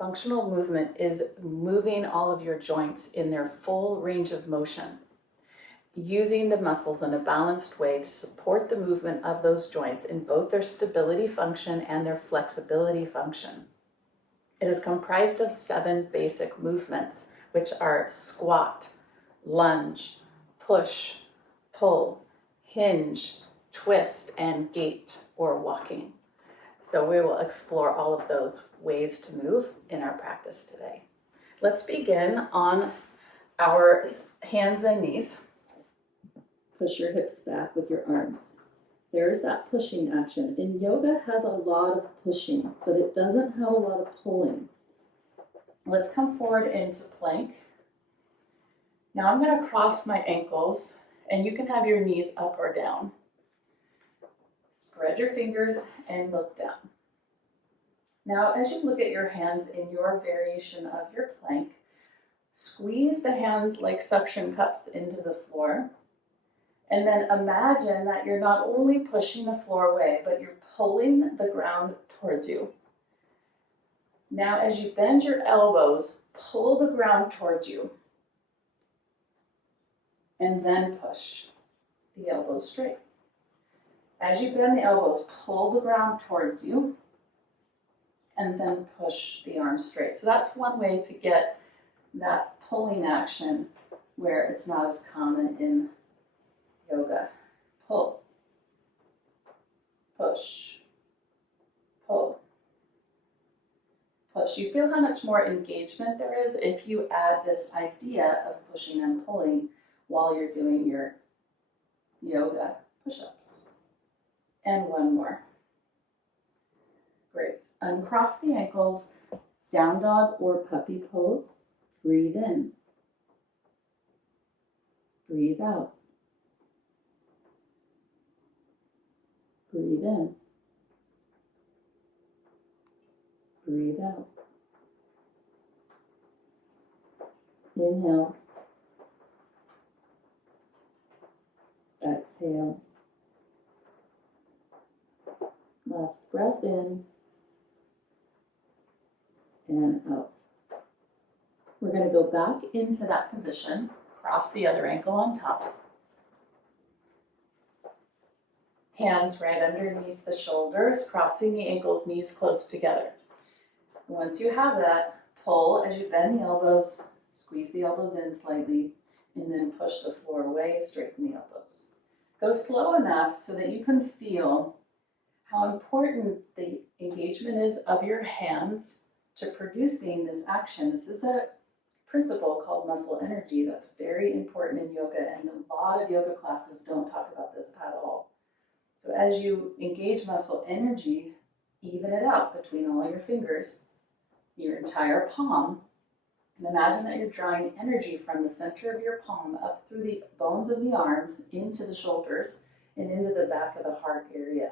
Functional movement is moving all of your joints in their full range of motion, using the muscles in a balanced way to support the movement of those joints in both their stability function and their flexibility function. It is comprised of 7 basic movements, which are squat, lunge, push, pull, hinge, twist, and gait or walking. So we will explore all of those ways to move in our practice today. Let's begin on our hands and knees. Push your hips back with your arms. There's that pushing action. And yoga has a lot of pushing, but it doesn't have a lot of pulling. Let's come forward into plank. Now I'm going to cross my ankles, and you can have your knees up or down. Spread your fingers and look down. Now, as you look at your hands in your variation of your plank, squeeze the hands like suction cups into the floor. And then imagine that you're not only pushing the floor away, but you're pulling the ground towards you. Now, as you bend your elbows, pull the ground towards you. And then push the elbows straight. As you bend the elbows, pull the ground towards you. And then push the arms straight. So that's one way to get that pulling action where it's not as common in yoga. Pull, push, pull, push. You feel how much more engagement there is if you add this idea of pushing and pulling while you're doing your yoga push-ups. And one more. Great. Uncross the ankles, down dog or puppy pose. Breathe in. Breathe out. Breathe in. Breathe out. Inhale. Exhale. Last breath in and out. We're going to go back into that position. Cross the other ankle on top. Hands right underneath the shoulders, crossing the ankles, knees close together. Once you have that, pull as you bend the elbows, squeeze the elbows in slightly, and then push the floor away, straighten the elbows. Go slow enough so that you can feel how important the engagement is of your hands to producing this action. This is a principle called muscle energy that's very important in yoga, and a lot of yoga classes don't talk about this at all. So as you engage muscle energy, even it out between all your fingers, your entire palm, and imagine that you're drawing energy from the center of your palm up through the bones of the arms, into the shoulders, and into the back of the heart area.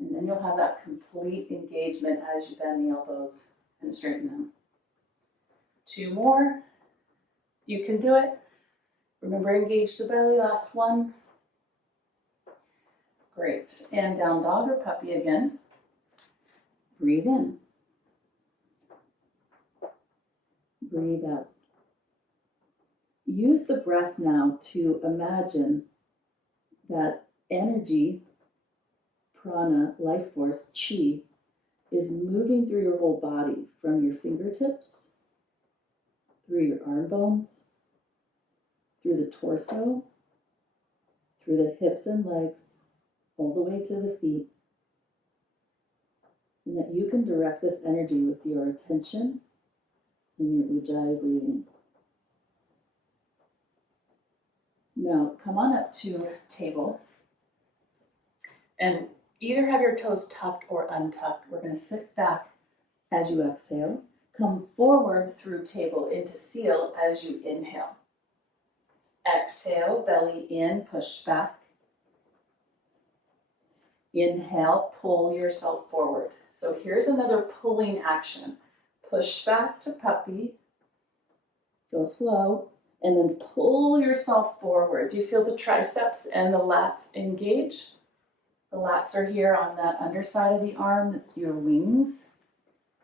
And then you'll have that complete engagement as you bend the elbows and straighten them. 2 more. You can do it. Remember, engage the belly. Last one. Great. And down dog or puppy again. Breathe in. Breathe out. Use the breath now to imagine that energy, prana, life force, chi, is moving through your whole body, from your fingertips, through your arm bones, through the torso, through the hips and legs, all the way to the feet. And that you can direct this energy with your attention and your ujjayi breathing. Now, come on up to table. And either have your toes tucked or untucked. We're going to sit back as you exhale. Come forward through table into seal as you inhale. Exhale, belly in, push back. Inhale, pull yourself forward. So here's another pulling action. Push back to puppy. Go slow. And then pull yourself forward. Do you feel the triceps and the lats engage? The lats are here on that underside of the arm. That's your wings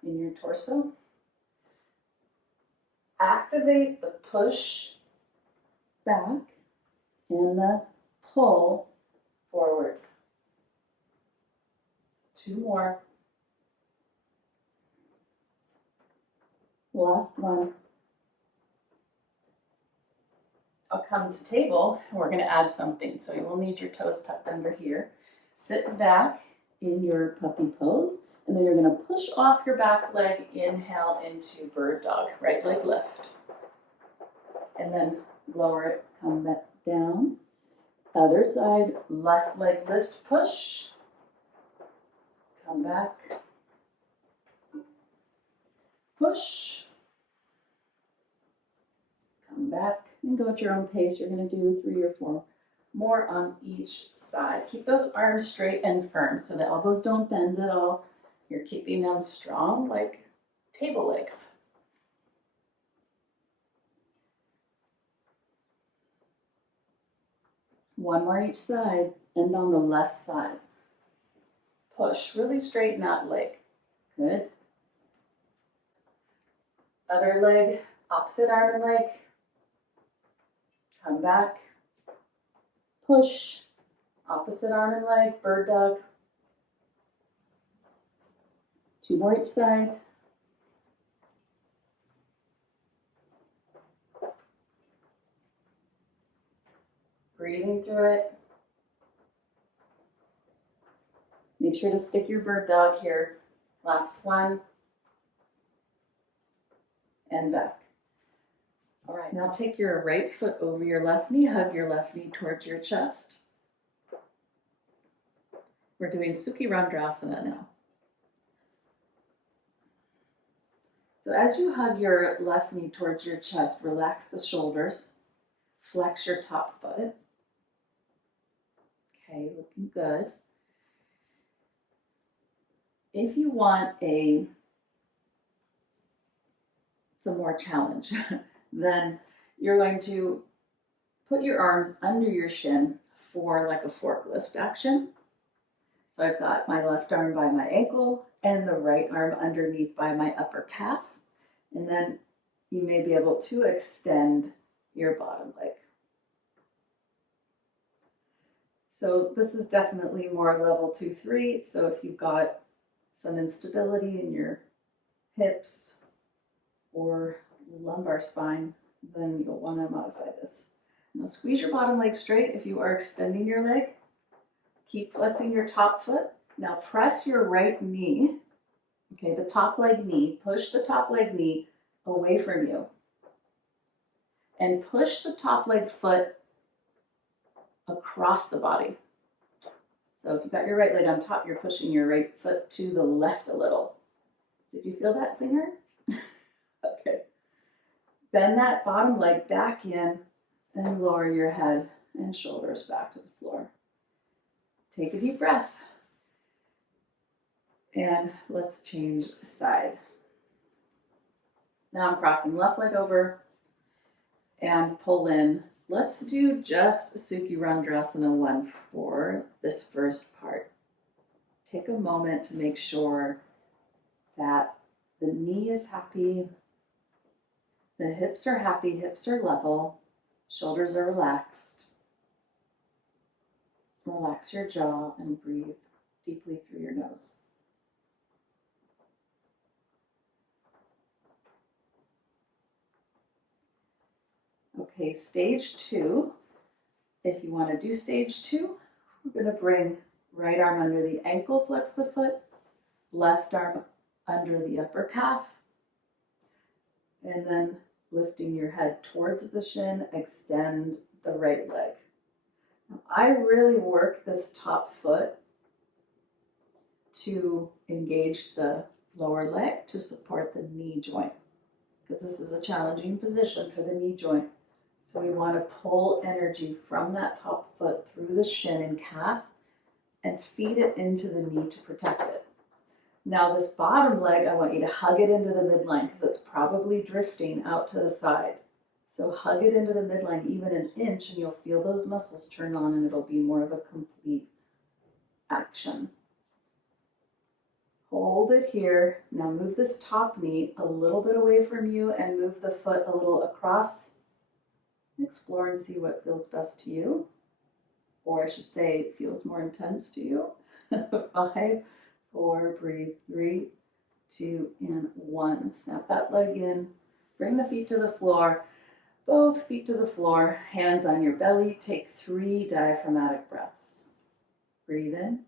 in your torso. Activate the push back and the pull forward. 2 more. Last one. I'll come to table and we're going to add something. So you will need your toes tucked under here. Sit back in your puppy pose, and then you're going to push off your back leg, inhale into bird dog, right leg lift. And then lower it, come back down. Other side, left leg lift, push. Come back. Push. Come back and go at your own pace. You're going to do 3 or 4 more on each side. Keep those arms straight and firm so the elbows don't bend at all. You're keeping them strong like table legs. One more each side, and on the left side. Push, really straighten that leg. Good. Other leg, opposite arm and leg. Come back. Push, opposite arm and leg, bird dog. 2 more each side. Breathing through it. Make sure to stick your bird dog here. Last one. And back. All right, now take your right foot over your left knee, hug your left knee towards your chest. We're doing Sukhirandrasana now. So as you hug your left knee towards your chest, relax the shoulders, flex your top foot. Okay, looking good. If you want some more challenge, then you're going to put your arms under your shin for like a forklift action. So I've got my left arm by my ankle and the right arm underneath by my upper calf. And then you may be able to extend your bottom leg. So this is definitely more level 2, 3. So if you've got some instability in your hips or lumbar spine, then you'll want to modify this. Now squeeze your bottom leg straight if you are extending your leg. Keep flexing your top foot. Now press your right knee, okay, the top leg knee, push the top leg knee away from you. And push the top leg foot across the body. So if you've got your right leg on top, you're pushing your right foot to the left a little. Did you feel that, Singer? Okay. Bend that bottom leg back in and lower your head and shoulders back to the floor. Take a deep breath. And let's change side. Now I'm crossing left leg over and pull in. Let's do just Sukhirandrasana 1 for this first part. Take a moment to make sure that the knee is happy, the hips are happy, hips are level, shoulders are relaxed. Relax your jaw and breathe deeply through your nose. Okay, stage 2. If you want to do stage 2, we're going to bring right arm under the ankle, flex the foot, left arm under the upper calf, and then lifting your head towards the shin, extend the right leg. Now, I really work this top foot to engage the lower leg to support the knee joint, because this is a challenging position for the knee joint. So we want to pull energy from that top foot through the shin and calf and feed it into the knee to protect it. Now this bottom leg, I want you to hug it into the midline because it's probably drifting out to the side. So hug it into the midline even an inch and you'll feel those muscles turn on and it'll be more of a complete action. Hold it here. Now move this top knee a little bit away from you and move the foot a little across. Explore and see what feels best to you. Or I should say, it feels more intense to you. 5, 4, breathe, 3, 2, and 1. Snap that leg in. Bring the feet to the floor. Both feet to the floor, hands on your belly. Take 3 diaphragmatic breaths. Breathe in.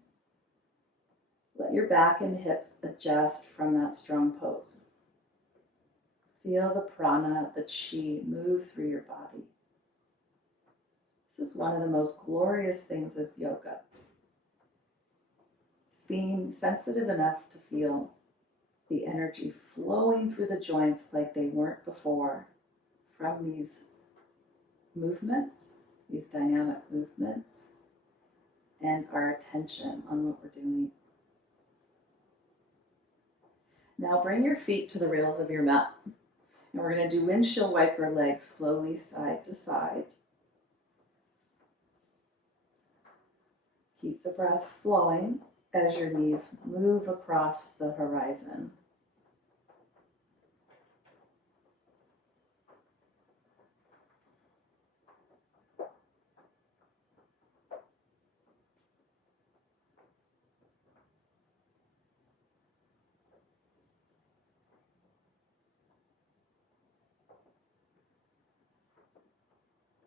Let your back and hips adjust from that strong pose. Feel the prana, the chi, move through your body. This is one of the most glorious things of yoga. It's being sensitive enough to feel the energy flowing through the joints like they weren't before from these movements, these dynamic movements, and our attention on what we're doing. Now bring your feet to the rails of your mat. And we're going to do windshield wiper legs slowly side to side. Keep the breath flowing as your knees move across the horizon.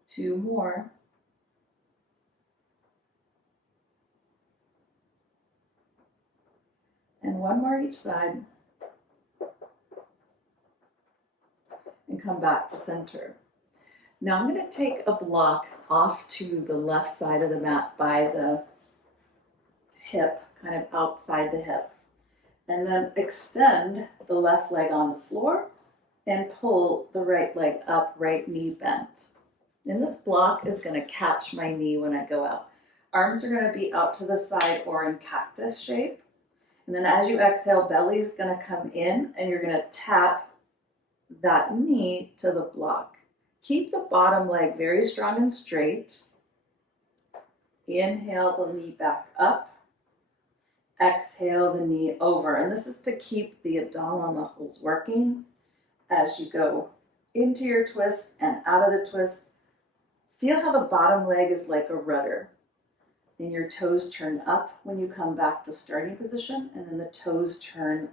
Two more. And one more each side. And come back to center. Now I'm going to take a block off to the left side of the mat by the hip, kind of outside the hip. And then extend the left leg on the floor and pull the right leg up, right knee bent. And this block is going to catch my knee when I go out. Arms are going to be out to the side or in cactus shape. And then as you exhale, belly is going to come in and you're going to tap that knee to the block. Keep the bottom leg very strong and straight. Inhale the knee back up. Exhale the knee over. And this is to keep the abdominal muscles working as you go into your twist and out of the twist. Feel how the bottom leg is like a rudder. And your toes turn up when you come back to starting position, and then the toes turn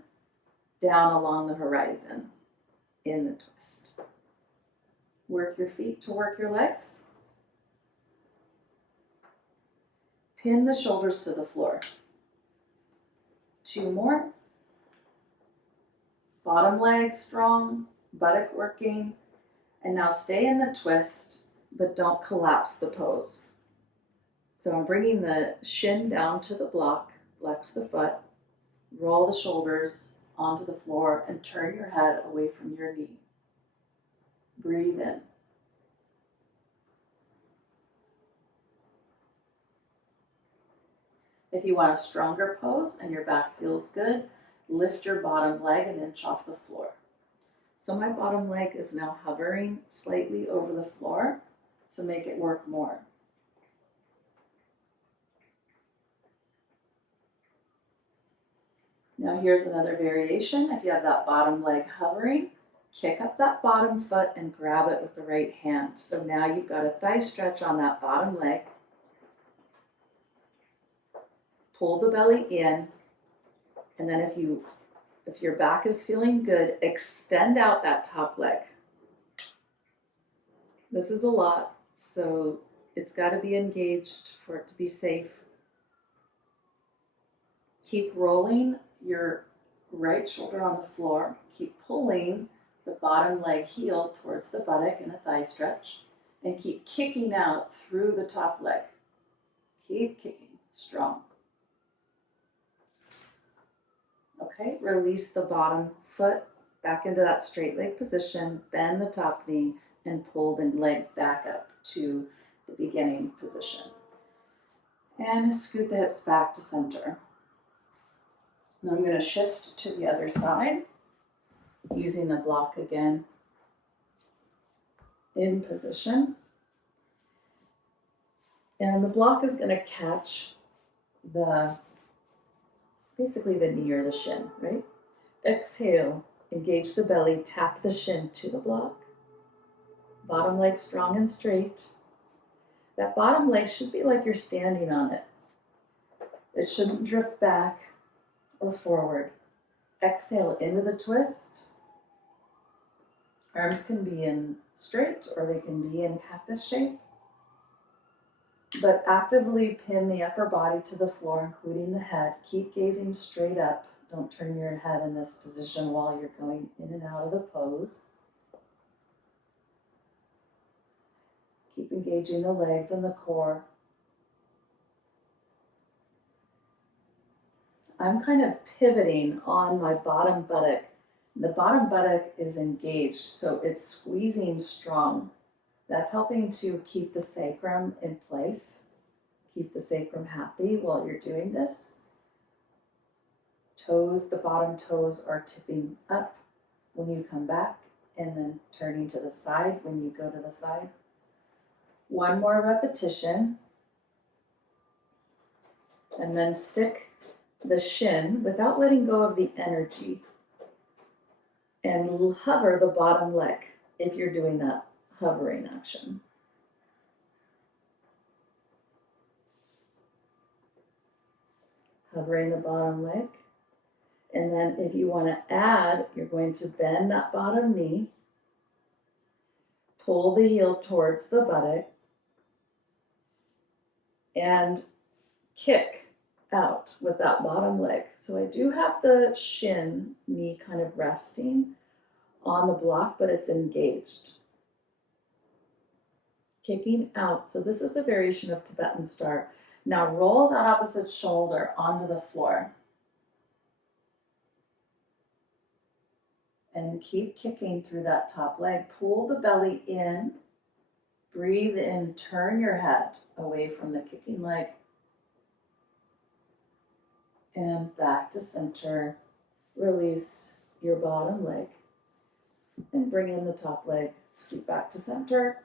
down along the horizon in the twist. Work your feet to work your legs. Pin the shoulders to the floor. 2 more. Bottom leg strong, buttock working, and now stay in the twist, but don't collapse the pose. So I'm bringing the shin down to the block, flex the foot, roll the shoulders onto the floor, and turn your head away from your knee. Breathe in. If you want a stronger pose and your back feels good, lift your bottom leg an inch off the floor. So my bottom leg is now hovering slightly over the floor to make it work more. Now here's another variation. If you have that bottom leg hovering, kick up that bottom foot and grab it with the right hand. So now you've got a thigh stretch on that bottom leg. Pull the belly in, and then if your back is feeling good, extend out that top leg. This is a lot, so it's got to be engaged for it to be safe. Keep rolling your right shoulder on the floor. Keep pulling the bottom leg heel towards the buttock in a thigh stretch, and keep kicking out through the top leg. Keep kicking strong. Okay, release the bottom foot back into that straight leg position, bend the top knee, and pull the leg back up to the beginning position. And scoot the hips back to center. Now I'm going to shift to the other side, using the block again in position. And the block is going to catch basically the knee or the shin, right? Exhale, engage the belly, tap the shin to the block. Bottom leg strong and straight. That bottom leg should be like you're standing on it. It shouldn't drift back or forward. Exhale into the twist. Arms can be in straight or they can be in cactus shape. But actively pin the upper body to the floor, including the head. Keep gazing straight up. Don't turn your head in this position while you're going in and out of the pose. Keep engaging the legs and the core. I'm kind of pivoting on my bottom buttock. The bottom buttock is engaged, so it's squeezing strong. That's helping to keep the sacrum in place, keep the sacrum happy while you're doing this. Toes, the bottom toes are tipping up when you come back and then turning to the side when you go to the side. One more repetition. And then stick the shin without letting go of the energy and hover the bottom leg if you're doing that hovering action. Hovering the bottom leg. And then if you want to add, you're going to bend that bottom knee, pull the heel towards the buttock, and kick out with that bottom leg. So I do have the shin knee kind of resting on the block, but it's engaged. Kicking out. So this is a variation of Tibetan Star. Now roll that opposite shoulder onto the floor. And keep kicking through that top leg. Pull the belly in. Breathe in. Turn your head away from the kicking leg. And back to center. Release your bottom leg. And bring in the top leg. Scoot back to center.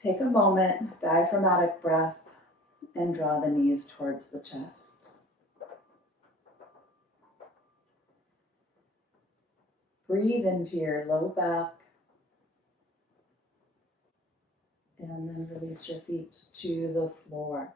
Take a moment, diaphragmatic breath, and draw the knees towards the chest. Breathe into your low back. And then release your feet to the floor.